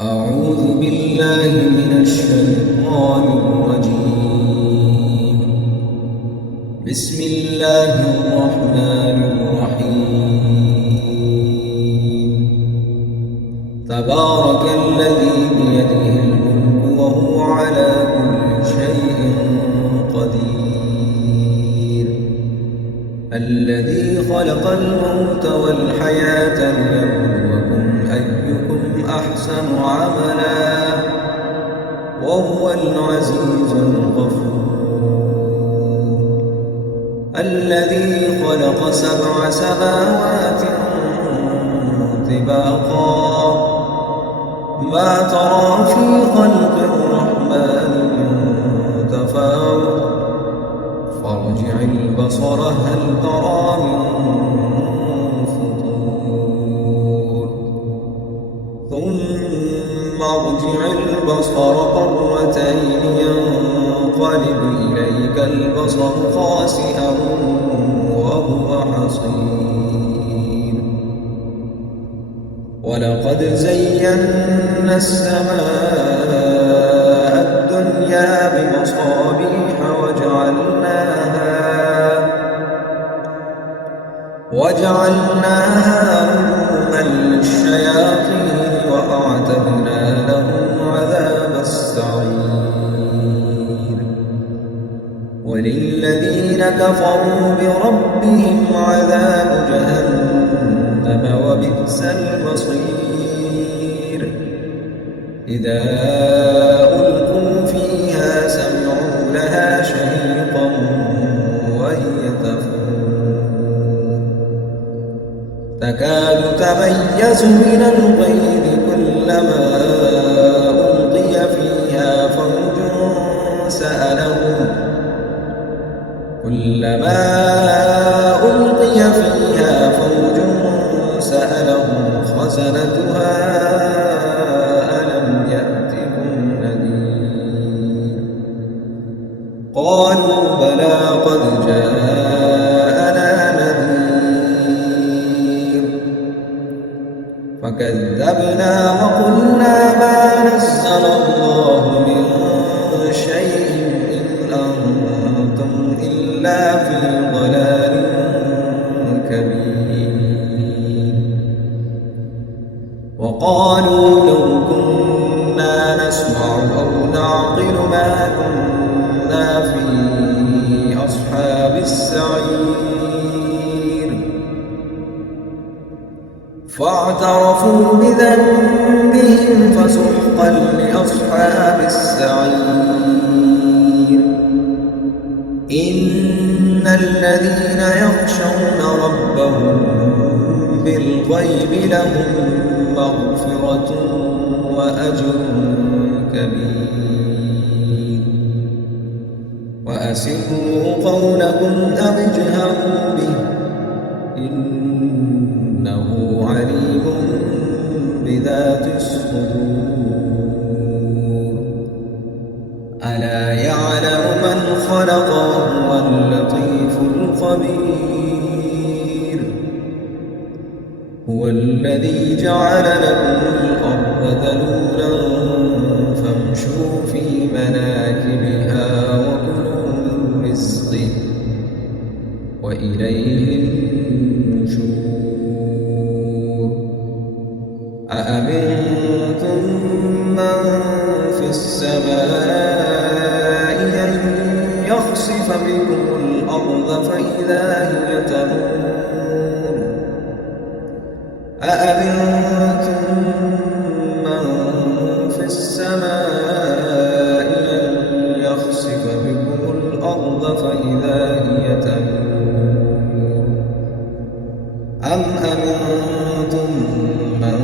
أعوذ بالله من الشيطان الرجيم. بسم الله الرحمن الرحيم. تبارك الذي بيده الملك وهو على كل شيء قدير. الذي خلق الموت والحياة ليبلوكم أيكم أحسن عملا وهو العزيز الغفور. الذي خلق 7 سماوات طباقا ما ترى في خلق الرحمن من تفاوت فارجع البصر هل ترى من فطور ثم ارجع البصر مرتين ينقلب إليك البصر خاسئا وهو حصير. ولقد زينا السماء الدنيا بمصابيح وجعلناها رجوما للشياطين وأعتدنا لهم عذاب السعير. وللذين كفروا بربهم عذاب جهنم وبئس المصير. إذا ألقوا فيها سمعوا لها شهيقا وهي تفور تكاد تميز من الغيظ كلما ألقي فيها فوج سألهم خزنتها ألم يأتكم نذير. قالوا بلى قد جاءنا نذير فكذبنا وقلنا ما نزل الله من شيء إن أنتم إلا في ضلال كبير. وقالوا لو كنا نسمع أو نعقل ما كنا في أصحاب السعير. فاعترفوا بذنبهم فسحقا لأصحاب السعير. إن الذين يخشون ربهم بالغيب لهم مغفرة وأجر كبير. وأسروا قولكم أو اجهروا به إنه عليم بذات الصدور. ألا يعلم من خلق وهو اللطيف الخبير. هو الذي جعل لكم الأرض ذلولا فامشوا في مناكبها وكلوا من رزقه وإليه النشور. أأمنتم من في السماء أن يخسف بكم الأرض فإذا هي تمور. أأمنتم من في السماء أن يخسف بكم الأرض فإذا هي تمور. أم أمنتم من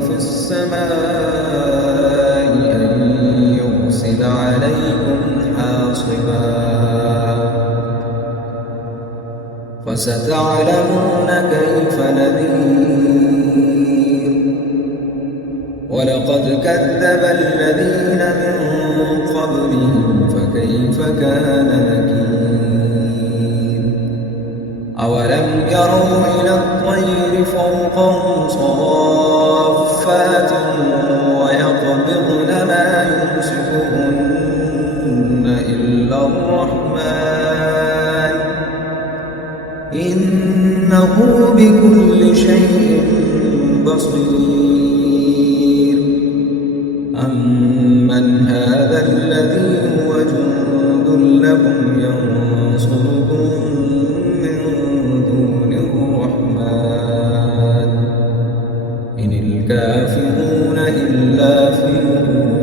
في السماء أن يرسل عليكم حاصبا فستعلمون كيف نذير. ولقد كذب الذين من قبلهم فكيف كان نكير. أولم يروا إلى الطير فوقهم صافات بكل شيء بصير أمن هذا الذي هو جند لكم ينصركم من دون الرحمن إن الكافرون إلا في غرور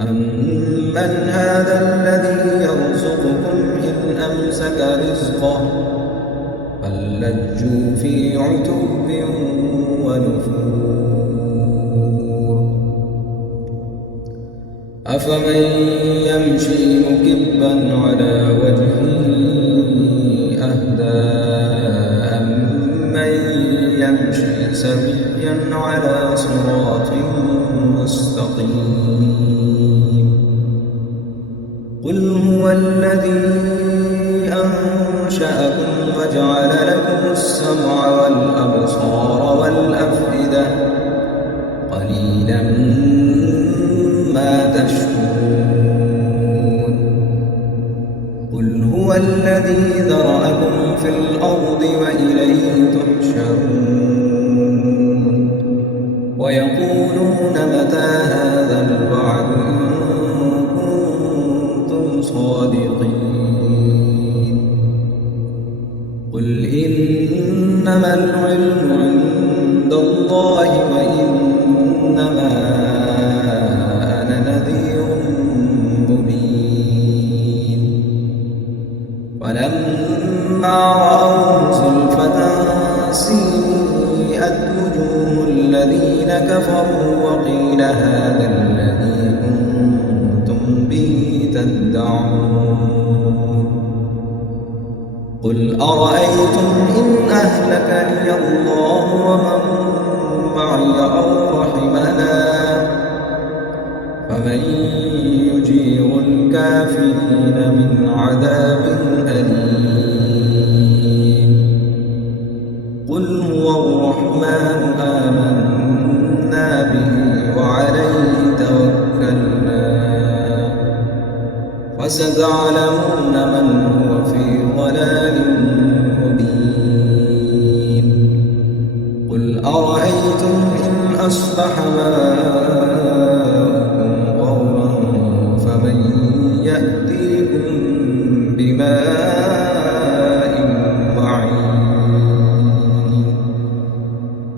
أمن هذا الذي يرزقكم إن أمسك رزقه بل لجوا في عتب ونفور أفمن يمشي مكبا على وجهه أهدى أمن يمشي سويا على صراط مستقيم قل هو الذي أنشأكم وجعل لكم السمع والأبصار والأفئدة قليلا ما تشكرون قل هو الذي ذرأكم في الأرض وإليه تحشرون ويقولون متى هذا الوعد إن كنتم صادقين قل إنما العلم عند الله وإنما أنا نذير مبين ولما رأوا زلفة سيئت وجوه الذين كفروا وقيل هذا الذي كنتم به تدعون قل أرأيتم إن أهلكني الله ومن معي أو رحمنا فمن يجير الكافرين من عذاب أليم قل هو الرحمن آمنا به وعليه توكلنا فستعلمون من هو في ضلال مبين قل أرأيتم إن أصبح ماؤكم